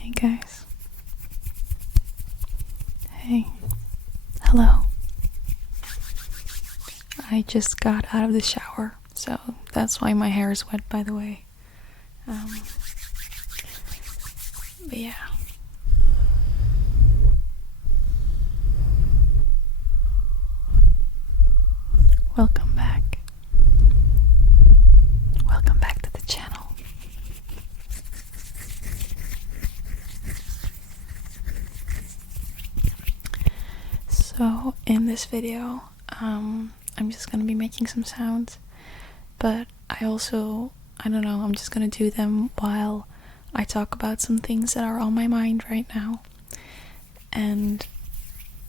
Hey guys. Hey. Hello. I just got out of the shower, so that's why my hair is wet, by the way. But yeah. Welcome back. Welcome back to the channel. So in this video, I'm just gonna be making some sounds, but I'm just gonna do them while I talk about some things that are on my mind right now. And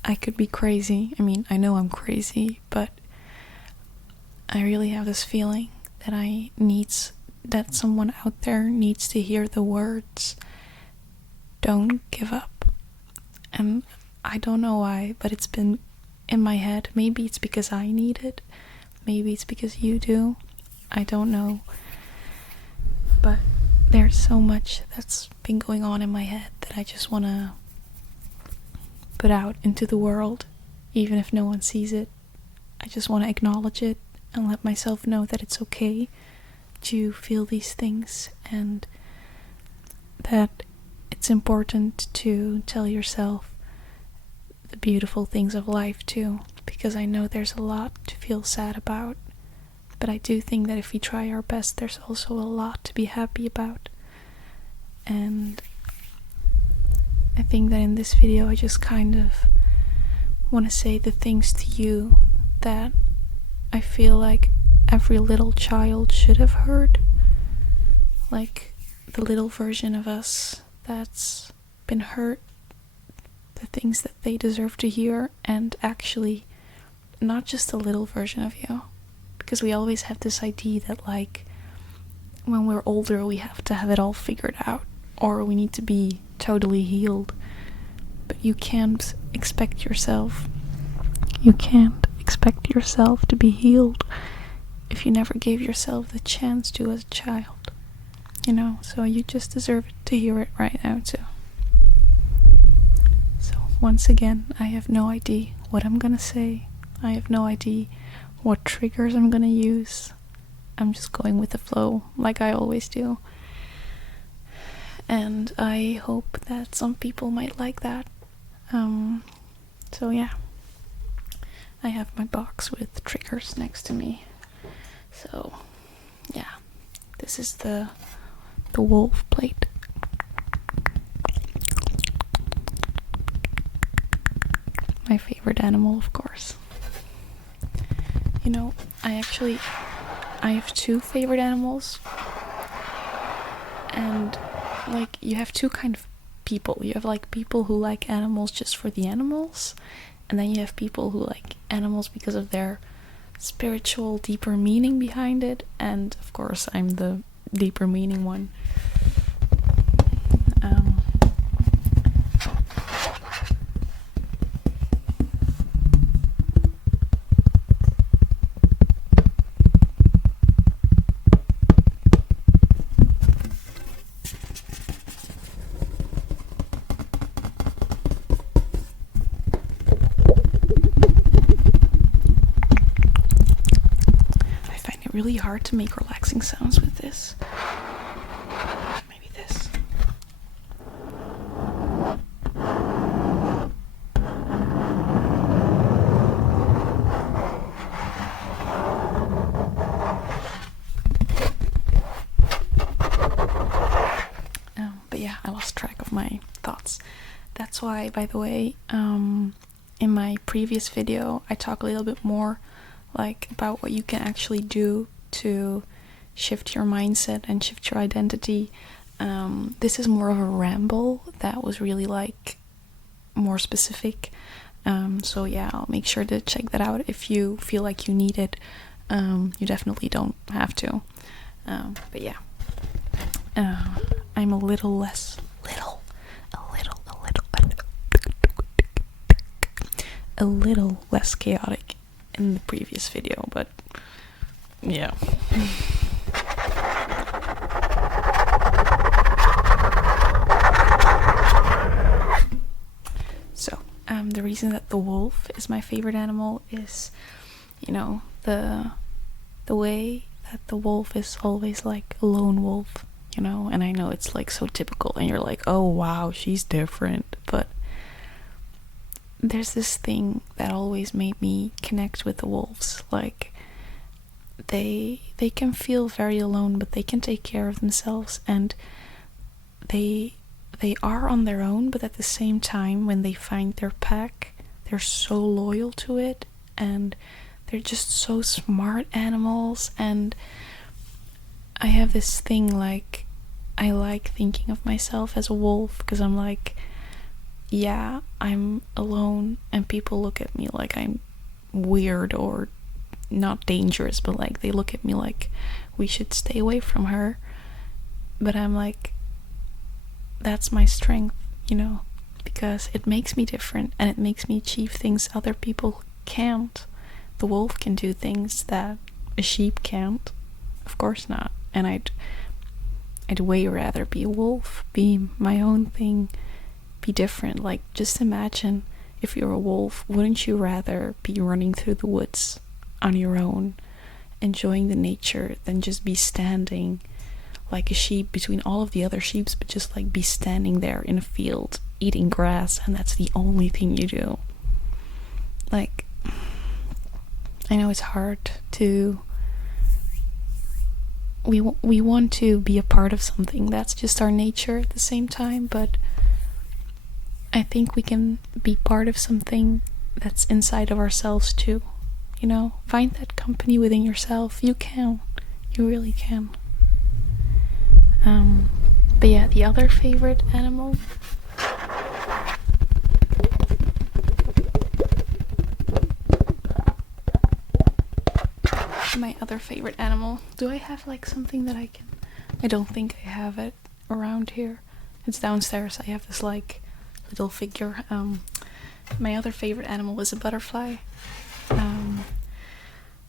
I could be crazy. I mean, I know I'm crazy, but I really have this feeling that that someone out there needs to hear the words, "Don't give up." And I don't know why, but it's been in my head. Maybe it's because I need it. Maybe it's because you do. I don't know. But there's so much that's been going on in my head that I just want to put out into the world, even if no one sees it. I just want to acknowledge it and let myself know that it's okay to feel these things, and that it's important to tell yourself the beautiful things of life too, because I know there's a lot to feel sad about, but I do think that if we try our best, there's also a lot to be happy about. And I think that in this video I just kind of want to say the things to you that I feel like every little child should have heard, like the little version of us that's been hurt, the things that they deserve to hear, and actually not just a little version of you, because we always have this idea that like when we're older we have to have it all figured out, or we need to be totally healed. But you can't expect yourself to be healed if you never gave yourself the chance to as a child, you know. So you just deserve to hear it right now too. So once again, I have no idea what I'm gonna say. I have no idea what triggers I'm gonna use. I'm just going with the flow like I always do. And I hope that some people might like that. So yeah. I have my box with triggers next to me. So yeah. This is the wolf plate. My favorite animal, of course. You know, I have two favorite animals. And like, you have two kind of people. You have like people who like animals just for the animals, and then you have people who like animals because of their spiritual, deeper meaning behind it. And of course, I'm the deeper meaning one. Really hard to make relaxing sounds with this. Maybe this. But yeah, I lost track of my thoughts. That's why, by the way, in my previous video I talk a little bit more like about what you can actually do to shift your mindset and shift your identity. This is more of a ramble that was really like more specific. So yeah, I'll make sure to check that out if you feel like you need it. You definitely don't have to. But yeah, I'm a little less chaotic in the previous video, but yeah. the reason that the wolf is my favorite animal is, you know, the way that the wolf is always like a lone wolf, you know. And I know it's like so typical, and you're like, oh wow, she's different, but there's this thing that always made me connect with the wolves. Like, they can feel very alone, but they can take care of themselves, and they are on their own, but at the same time, when they find their pack, they're so loyal to it, and they're just so smart animals. And I have this thing, like, I like thinking of myself as a wolf, because I'm like, yeah, I'm alone, and people look at me like I'm weird or not dangerous, but like they look at me like we should stay away from her. But I'm like, that's my strength, you know, because it makes me different, and it makes me achieve things other people can't. The wolf can do things that a sheep can't. Of course not. And I'd way rather be a wolf, be my own thing, be different. Like, just imagine, if you're a wolf, wouldn't you rather be running through the woods on your own, enjoying the nature, than just be standing like a sheep between all of the other sheep, but just like be standing there in a field eating grass, and that's the only thing you do? Like, I know it's hard to, we want to be a part of something, that's just our nature at the same time, but I think we can be part of something that's inside of ourselves too. You know, find that company within yourself. You can. You really can. But yeah, the other favorite animal. My other favorite animal. Do I have like something that I can? I don't think I have it around here. It's downstairs. I have this like little figure. My other favorite animal is a butterfly.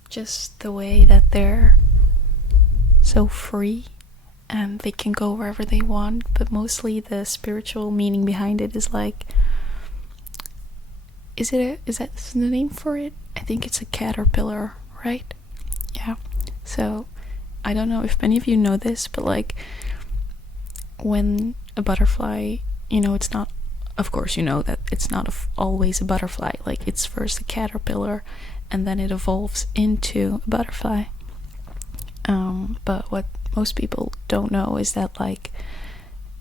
Just the way that they're so free, and they can go wherever they want, but mostly the spiritual meaning behind it is like, is that the name for it? I think it's a caterpillar, right? Yeah. So I don't know if many of you know this, but like, when a butterfly, you know, it's not, of course you know that it's not always a butterfly. Like, it's first a caterpillar, and then it evolves into a butterfly. But what most people don't know is that, like,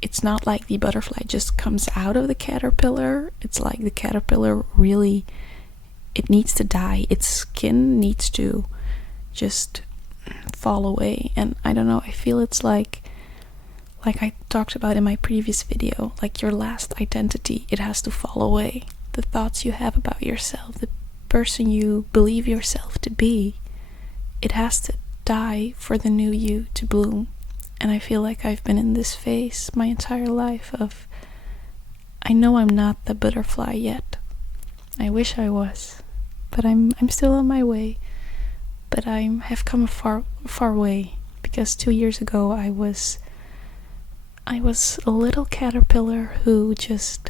it's not like the butterfly just comes out of the caterpillar. It's like the caterpillar really, it needs to die. Its skin needs to just fall away. And I don't know, I feel it's like I talked about in my previous video, like your last identity, it has to fall away. The thoughts you have about yourself, the person you believe yourself to be, it has to die for the new you to bloom. And I feel like I've been in this phase my entire life of, I know I'm not the butterfly yet. I wish I was, but I'm still on my way. But I have come a far way, because 2 years ago I was a little caterpillar who just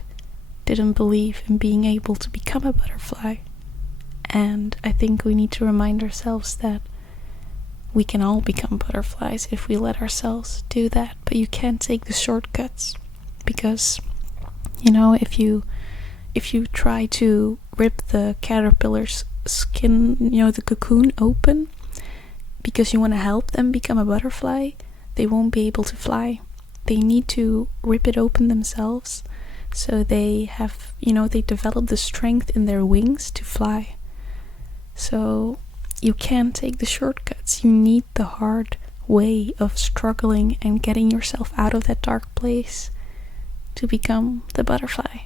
didn't believe in being able to become a butterfly. And I think we need to remind ourselves that we can all become butterflies if we let ourselves do that. But you can't take the shortcuts, because, you know, if you try to rip the caterpillar's skin, you know, the cocoon open, because you want to help them become a butterfly, they won't be able to fly. They need to rip it open themselves, so they have, you know, they develop the strength in their wings to fly. So you can't take the shortcuts. You need the hard way of struggling and getting yourself out of that dark place to become the butterfly.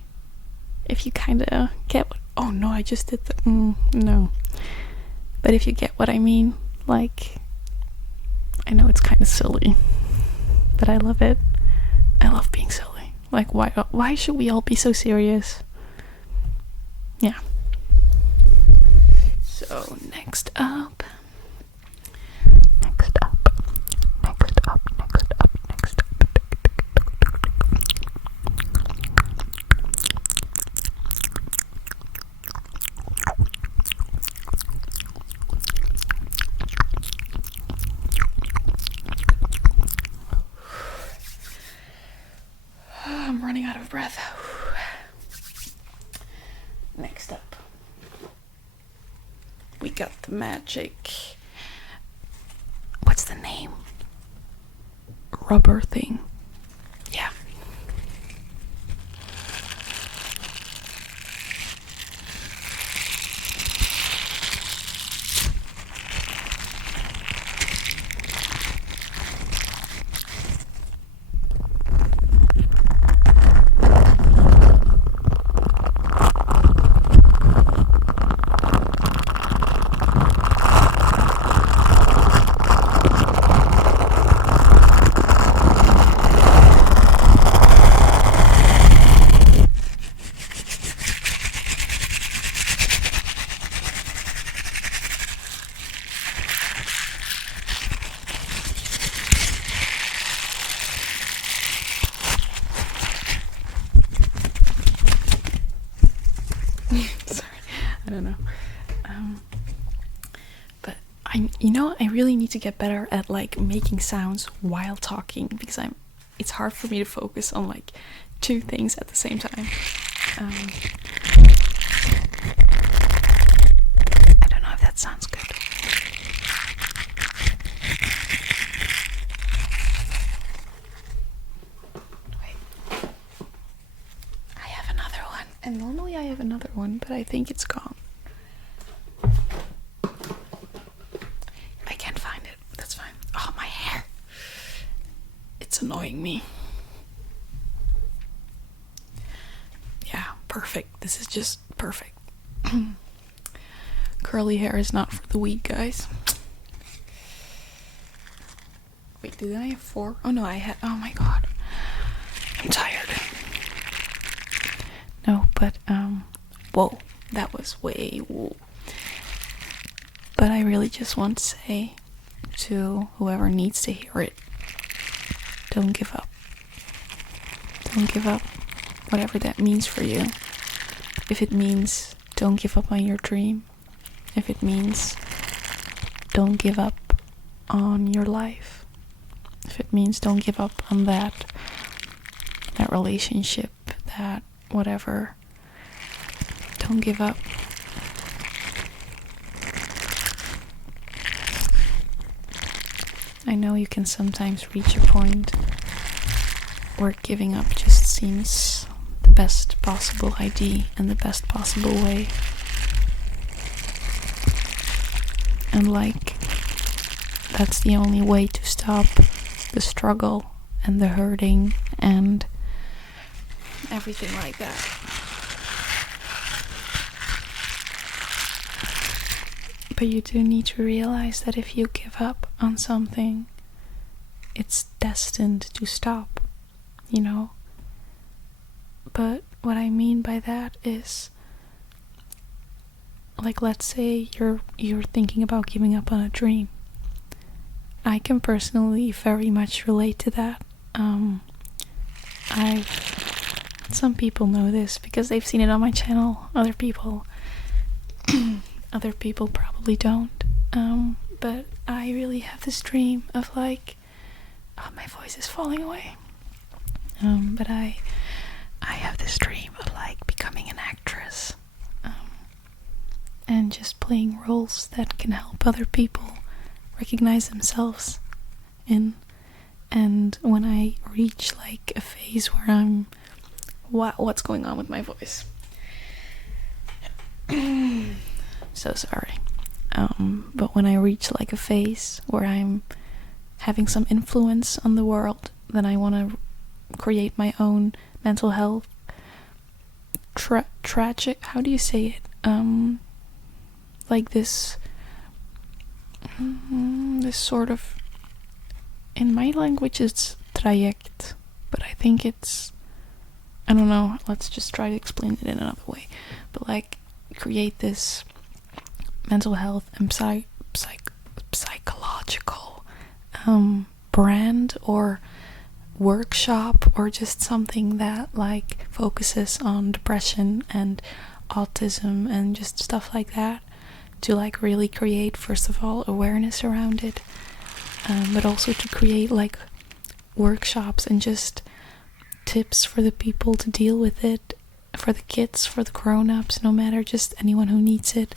If you kind of get what, oh no, I just did no. But if you get what I mean, like, I know it's kind of silly, but I love it. I love being silly. Like, why should we all be so serious? Yeah. So next up. I'm running out of breath. Next up, we got the magic. What's the name? Rubber thing. Yeah. Sorry, I don't know. But I really need to get better at like making sounds while talking, because it's hard for me to focus on like two things at the same time. I don't know if that sounds good. Wait. I have another one. And normally I have another one, but I think it's gone. I can't find it. That's fine. Oh, my hair. It's annoying me. Yeah, perfect. This is just perfect. Curly hair is not for the weak, guys. Wait, did I have 4? Oh no, I had. Oh my god. I'm tired. No, but, whoa. That was way. Whoa. But I really just want to say to whoever needs to hear it, don't give up. Don't give up. Whatever that means for you. If it means don't give up on your dream. If it means don't give up on your life. If it means don't give up on that relationship, that whatever. Don't give up. I know you can sometimes reach a point where giving up just seems the best possible idea and the best possible way. And like, that's the only way to stop the struggle and the hurting and everything like that. But you do need to realize that if you give up on something, it's destined to stop, you know? But what I mean by that is, like, let's say you're thinking about giving up on a dream. I can personally very much relate to that. Some people know this because they've seen it on my channel. Other people probably don't. But I really have this dream of like, oh, my voice is falling away. But I have this dream of like becoming an actress, and just playing roles that can help other people recognize themselves in. And when I reach like a phase where I'm, what's going on with my voice? So sorry. But when I reach like a phase where I'm having some influence on the world, then I want to create my own mental health tragic, how do you say it? Like this sort of, in my language it's traject, but I think it's, I don't know, let's just try to explain it in another way. But like, create this mental health and psychological brand or workshop, or just something that like focuses on depression and autism and just stuff like that, to like really create, first of all, awareness around it, but also to create like workshops and just tips for the people to deal with it, for the kids, for the grown-ups, no matter, just anyone who needs it.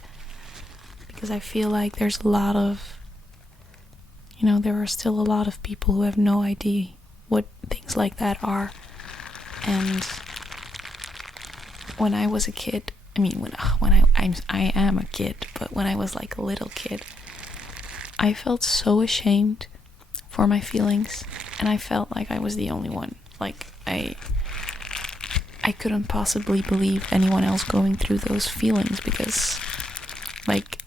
Because I feel like there's a lot of, there are still a lot of people who have no idea what things like that are. And when I was a kid, I am a kid, but when I was like a little kid, I felt so ashamed for my feelings, and I felt like I was the only one. Like, I couldn't possibly believe anyone else going through those feelings, because like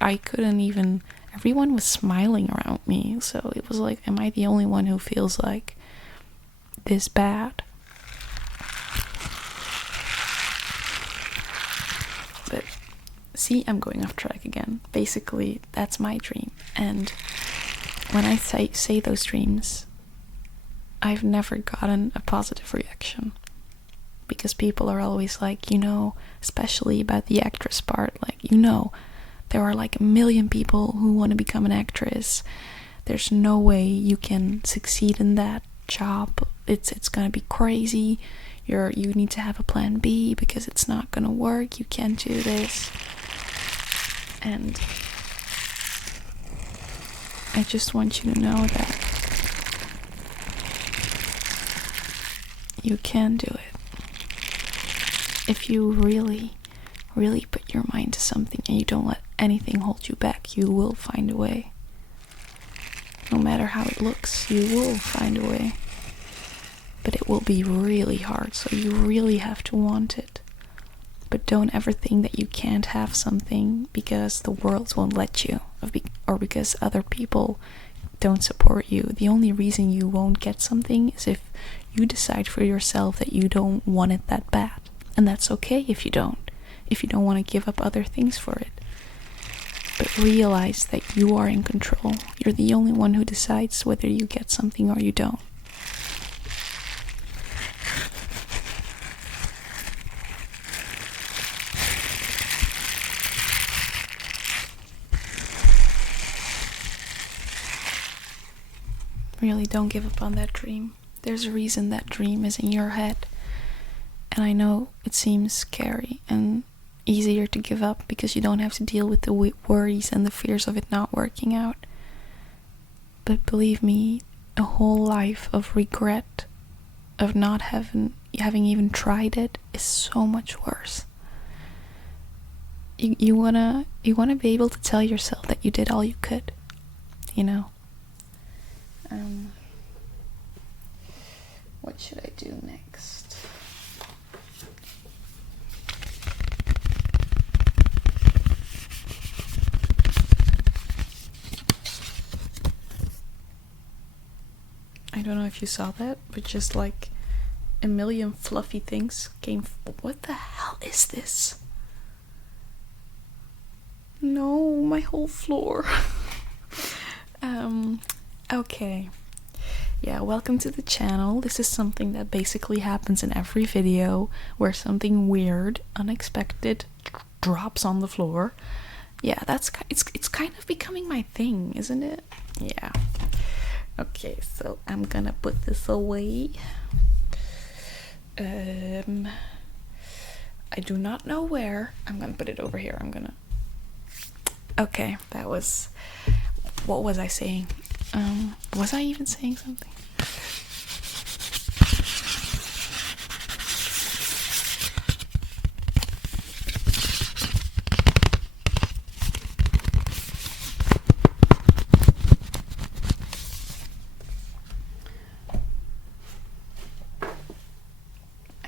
I couldn't even, everyone was smiling around me, so it was like, am I the only one who feels like this bad? But see, I'm going off track again. Basically, that's my dream, and when I say those dreams, I've never gotten a positive reaction, because people are always like, especially about the actress part, like, there are like 1 million people who want to become an actress. There's no way you can succeed in that job. It's gonna be crazy. You need to have a plan B because it's not gonna work. You can't do this. And I just want you to know that you can do it. If you really, really put your mind to something and you don't let anything hold you back, you will find a way. No matter how it looks, you will find a way. But it will be really hard, so you really have to want it. But don't ever think that you can't have something because the world won't let you, or because other people don't support you. The only reason you won't get something is if you decide for yourself that you don't want it that bad. And that's okay if you don't want to give up other things for it. But realize that you are in control. You're the only one who decides whether you get something or you don't. Really, don't give up on that dream. There's a reason that dream is in your head. And I know it seems scary and easier to give up because you don't have to deal with the worries and the fears of it not working out. But believe me, a whole life of regret, of not having even tried it, is so much worse. You wanna be able to tell yourself that you did all you could, What should I do next? I don't know if you saw that, but just like 1 million fluffy things came. What the hell is this? No, my whole floor. Okay. Yeah, welcome to the channel. This is something that basically happens in every video, where something weird, unexpected drops on the floor. Yeah, it's kind of becoming my thing, isn't it? Yeah. Okay, so I'm gonna put this away. I do not know where. I'm gonna put it over here. Okay, that was... What was I saying? Was I even saying something?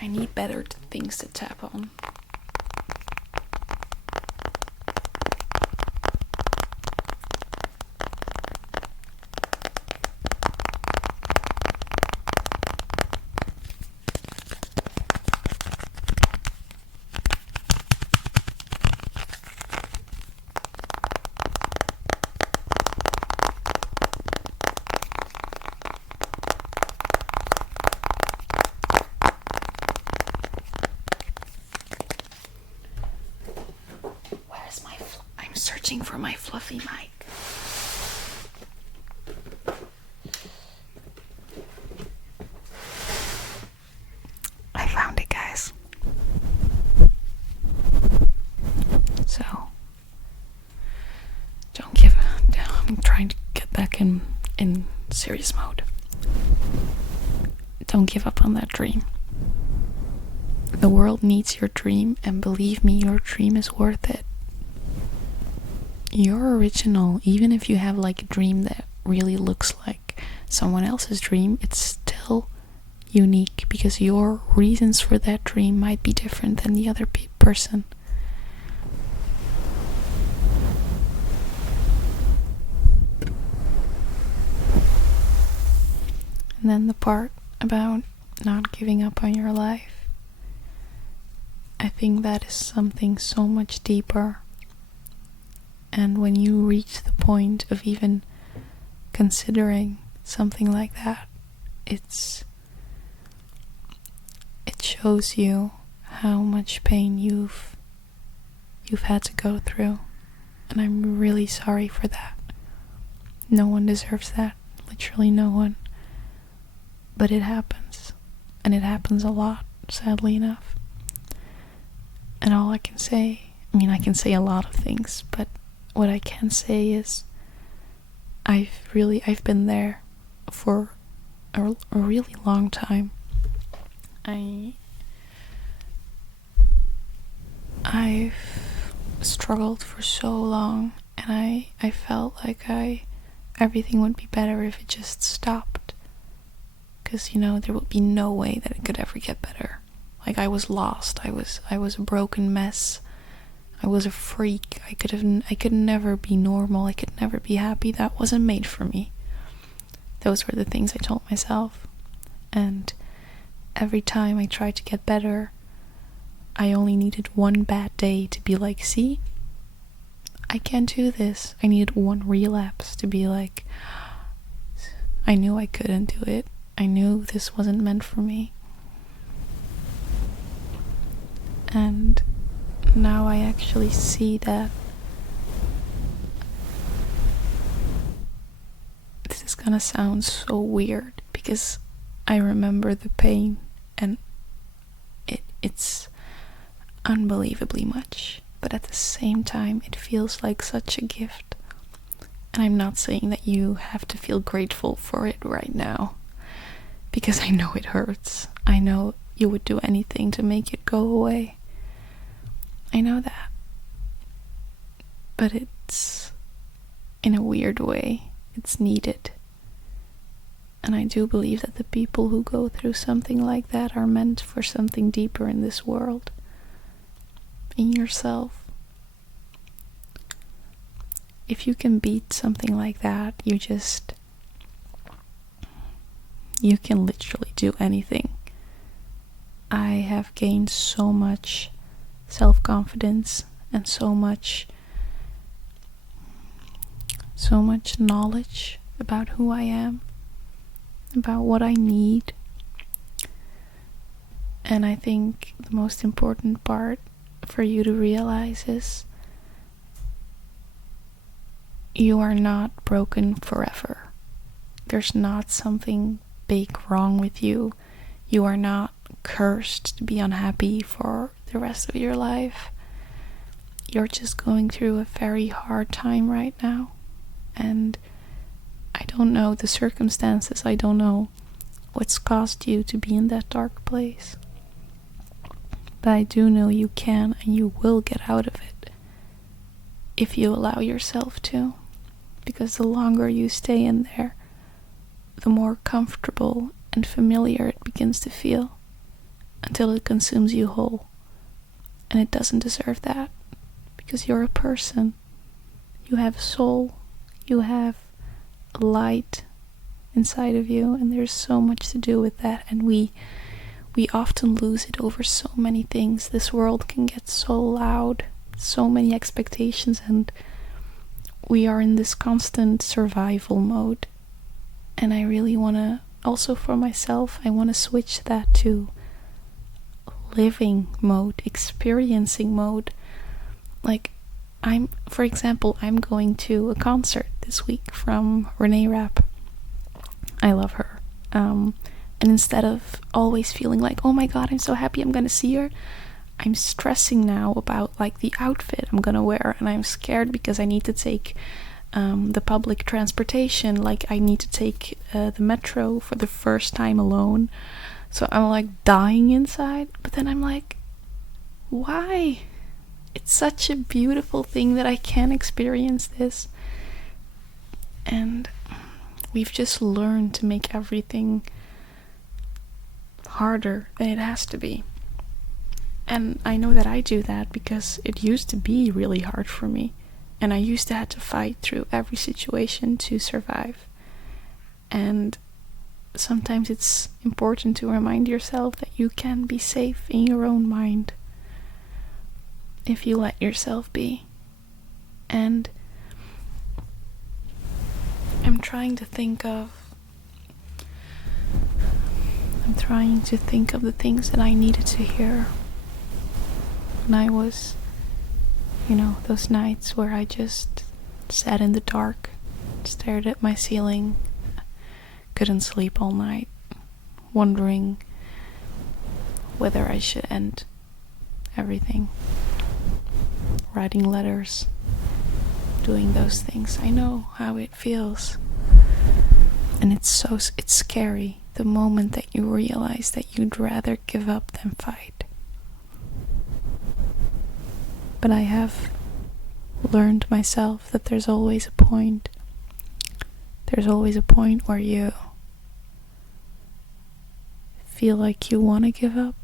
I need better things to tap on. For my fluffy mic. serious mode. Don't give up on that dream. The world needs your dream, and believe me, your dream is worth it. You're original. Even if you have like a dream that really looks like someone else's dream, it's still unique, because your reasons for that dream might be different than the other person. And then the part about not giving up on your life, I think that is something so much deeper. And when you reach the point of even considering something like that, it shows you how much pain you've had to go through. And I'm really sorry for that. No one deserves that. Literally no one. But it happens. And it happens a lot, sadly enough. And all I can say, I can say a lot of things, but what I can say is I've been there for a really long time. I've struggled for so long, and I felt like everything would be better if it just stopped. Because, there would be no way that it could ever get better. Like, I was lost. I was a broken mess. I was a freak. I could never be normal. I could never be happy. That wasn't made for me. Those were the things I told myself. And every time I tried to get better, I only needed one bad day to be like, see, I can't do this. I needed one relapse to be like, I knew I couldn't do it. I knew this wasn't meant for me. And now I actually see that this is gonna sound so weird, because I remember the pain, and it's unbelievably much, but at the same time it feels like such a gift. And I'm not saying that you have to feel grateful for it right now, because I know it hurts. I know you would do anything to make it go away. I know that. But it's, in a weird way, it's needed. And I do believe that the people who go through something like that are meant for something deeper in this world. In yourself. If you can beat something like that, you can literally do anything. I have gained so much self-confidence and so much knowledge about who I am, about what I need. And I think the most important part for you to realize is you are not broken forever. There's not something big wrong with you. You are not cursed to be unhappy for the rest of your life. You're just going through a very hard time right now. And I don't know the circumstances. I don't know what's caused you to be in that dark place. But I do know you can, and you will get out of it if you allow yourself to. Because the longer you stay in there, the more comfortable and familiar it begins to feel, until it consumes you whole. And it doesn't deserve that, because you're a person. You have a soul. You have a light inside of you, and there's so much to do with that. And we often lose it over so many things. This world can get so loud, so many expectations, and we are in this constant survival mode. And I really want to, also for myself, I want to switch that to living mode, experiencing mode. Like, for example, I'm going to a concert this week from Renee Rapp. I love her. And instead of always feeling like, oh my god, I'm so happy I'm gonna see her, I'm stressing now about like the outfit I'm gonna wear, and I'm scared because I need to take the public transportation, like I need to take the metro for the first time alone. So I'm like dying inside, but then I'm like, why? It's such a beautiful thing that I can experience this. And we've just learned to make everything harder than it has to be. And I know that I do that because it used to be really hard for me. And I used to have to fight through every situation to survive. And sometimes it's important to remind yourself that you can be safe in your own mind if you let yourself be. And I'm trying to think of the things that I needed to hear when I was, those nights where I just sat in the dark, stared at my ceiling, couldn't sleep all night, wondering whether I should end everything. Writing letters, doing those things. I know how it feels. And it's scary the moment that you realize that you'd rather give up than fight. But I have learned myself that there's always a point. There's always a point where you feel like you want to give up,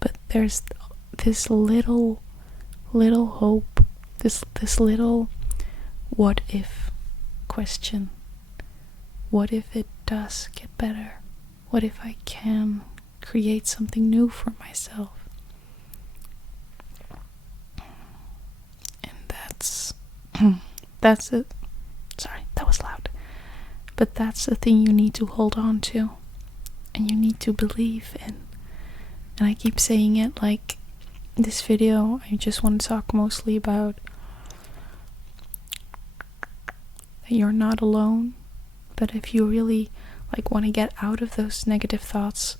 but there's this little hope, this little what if question. What if it does get better? What if I can create something new for myself? And that's it. Sorry, that was loud. But that's the thing you need to hold on to, and you need to believe in. And I keep saying it, like this video, I just want to talk mostly about that you're not alone. But if you really want to get out of those negative thoughts,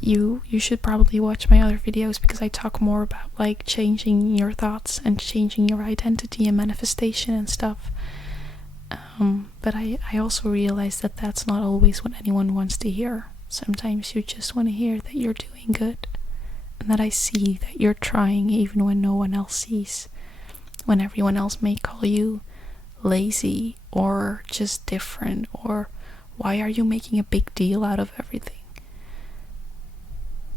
you should probably watch my other videos, because I talk more about changing your thoughts and changing your identity and manifestation and stuff. But I also realize that that's not always what anyone wants to hear. Sometimes you just want to hear that you're doing good, and that I see that you're trying even when no one else sees, when everyone else may call you lazy or just different, or why are you making a big deal out of everything?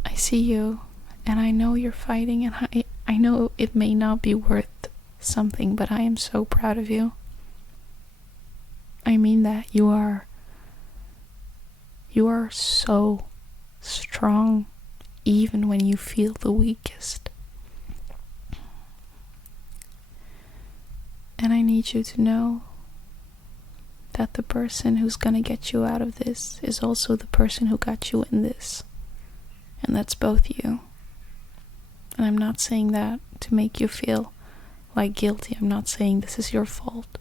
I see you, and I know you're fighting, and I know it may not be worth something, but I am so proud of you. I mean that you are so strong, even when you feel the weakest. And I need you to know that the person who's gonna get you out of this is also the person who got you in this. And that's both you. And I'm not saying that to make you feel guilty. I'm not saying this is your fault.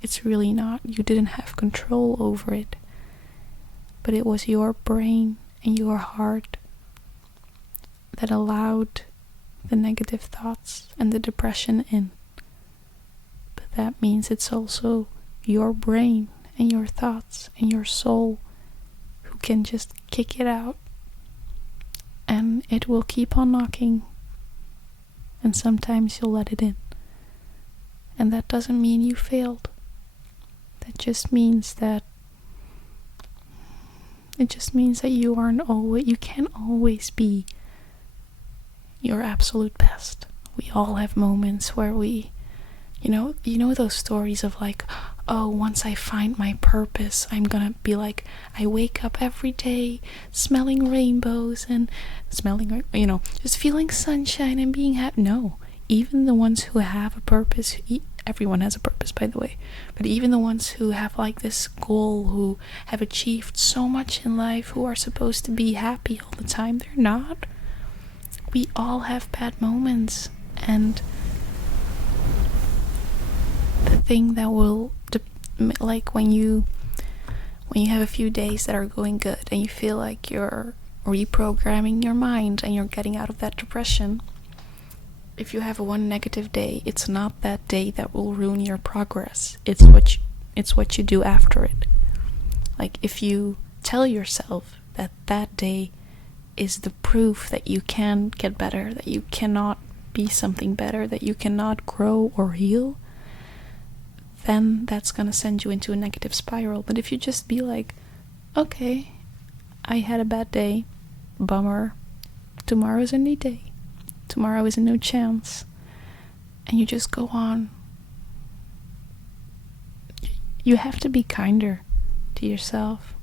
It's really not. You didn't have control over it. But it was your brain and your heart that allowed the negative thoughts and the depression in. But that means it's also your brain and your thoughts and your soul who can just kick it out. And it will keep on knocking. And sometimes you'll let it in. And that doesn't mean you failed. That just means that you can't always be your absolute best. We all have moments where we, you know those stories of once I find my purpose, I'm gonna be I wake up every day smelling rainbows and just feeling sunshine and being happy. No, even the ones who have a purpose, everyone has a purpose, by the way, but even the ones who have this goal, who have achieved so much in life, who are supposed to be happy all the time, they're not. We all have bad moments, and the thing that will when you have a few days that are going good and you feel like you're reprogramming your mind and you're getting out of that depression, if you have one negative day, it's not that day that will ruin your progress. It's what you do after it. Like, if you tell yourself that that day is the proof that you can get better, that you cannot be something better, that you cannot grow or heal, then that's gonna send you into a negative spiral. But if you just be like, okay, I had a bad day, bummer, tomorrow's a new day, tomorrow is a new chance, and you just go on. You have to be kinder to yourself.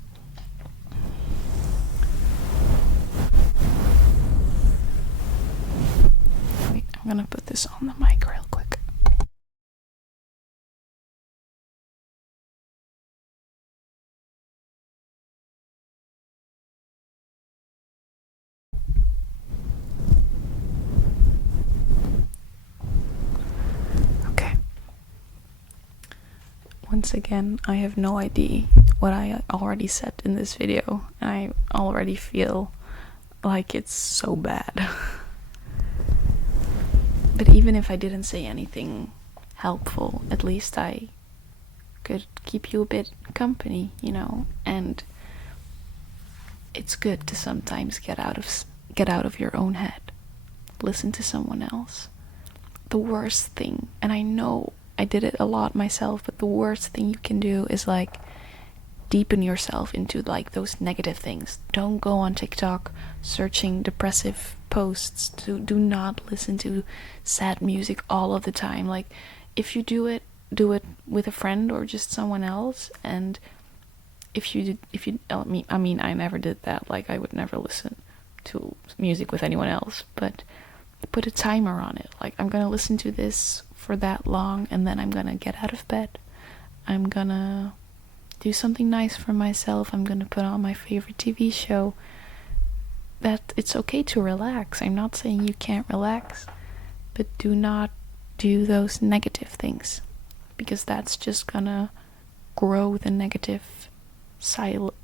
Wait, I'm gonna put this on the mic real quick. Okay. Once again, I have no idea what I already said in this video. I already feel like it's so bad. But even if I didn't say anything helpful, at least I could keep you a bit company, you know. And it's good to sometimes get out of your own head. Listen to someone else. The worst thing, and I know I did it a lot myself, but the worst thing you can do is like deepen yourself into like those negative things. Don't go on TikTok searching depressive posts. Do not listen to sad music all of the time. Like, if you do it with a friend or just someone else. And I mean, I never did that. Like, I would never listen to music with anyone else, but put a timer on it. Like, I'm gonna listen to this for that long, and then I'm gonna get out of bed. I'm gonna do something nice for myself. I'm gonna put on my favorite TV show. That it's okay to relax. I'm not saying you can't relax, but do not do those negative things, because that's just gonna grow the negative cycle.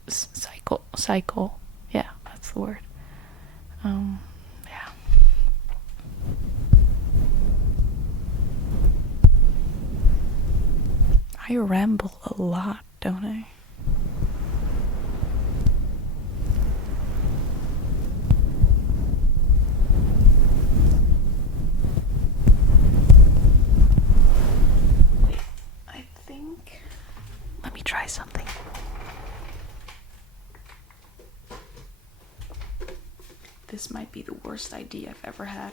Yeah, that's the word. Yeah. I ramble a lot, don't I? Wait, I think... Let me try something. This might be the worst idea I've ever had.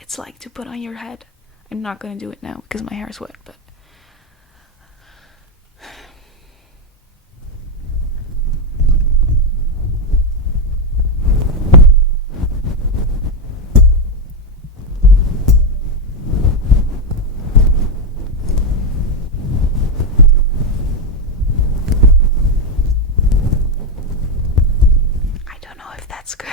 It's like to put on your head. I'm not gonna do it now because my hair is wet, but I don't know if that's good.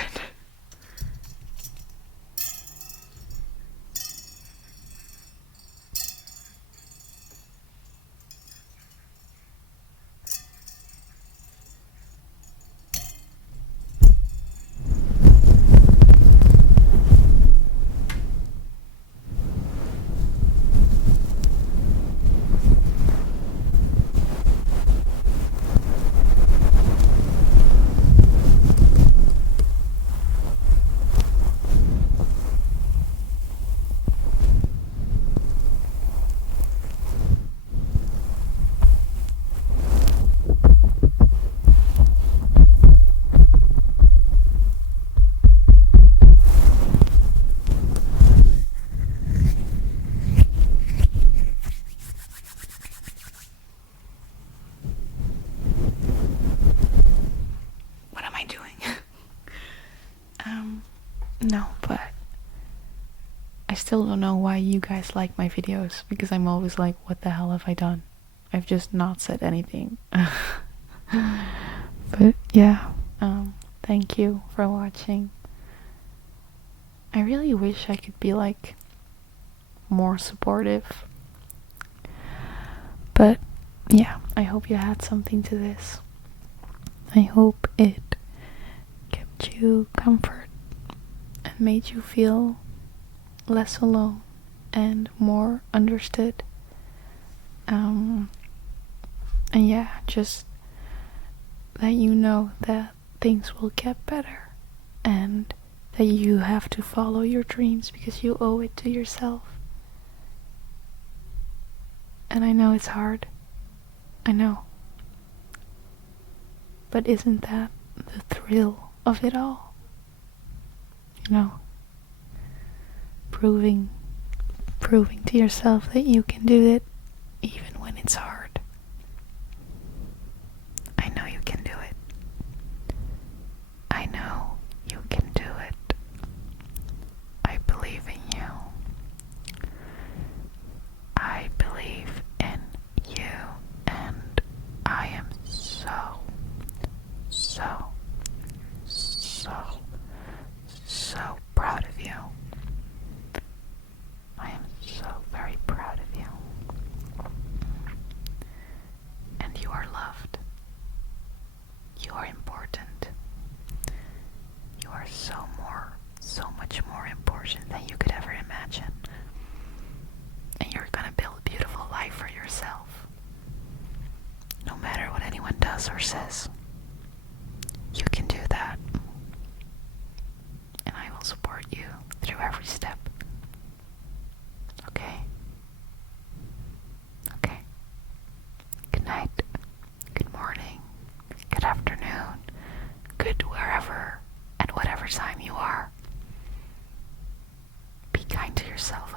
No, but I still don't know why you guys like my videos, because I'm always like, what the hell have I done? I've just not said anything. But yeah, thank you for watching. I really wish I could be like more supportive, But yeah, I hope you had something to this. I hope it kept you comfort and made you feel less alone and more understood. And yeah, just that you know that things will get better and that you have to follow your dreams because you owe it to yourself. And I know it's hard. I know. But isn't that the thrill of it all? You know? Proving to yourself that you can do it even when it's hard. I know you can do it. I know you can do it. I believe in you. I believe in you, and I am so proud of you. I am so very proud of you. And you are loved. You are important. You are so much more important than you could ever imagine. And you're gonna build a beautiful life for yourself. No matter what anyone does or says. You can do that. And I will support you through every step. Okay? Okay. Good night. Good morning. Good afternoon. Good wherever and whatever time you are. Be kind to yourself,